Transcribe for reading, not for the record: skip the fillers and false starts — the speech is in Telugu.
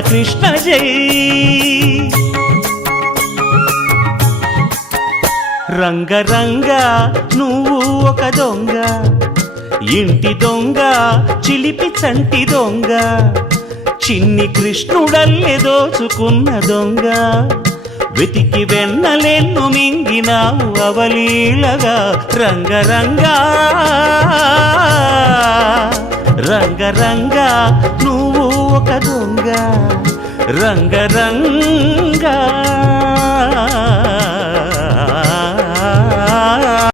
కృష్ణ జై. రంగరంగ నువ్వు ఒక దొంగ, ఇంటి దొంగ చిలిపి చంటి దొంగ, చిన్ని కృష్ణుడల్లె దోచుకున్న దొంగ, వెతికి వెన్నలెన్ను మింగినావు అవలీలగా. రంగరంగా రంగరంగా నువ్వు ఒక దొంగ, రంగరంగా.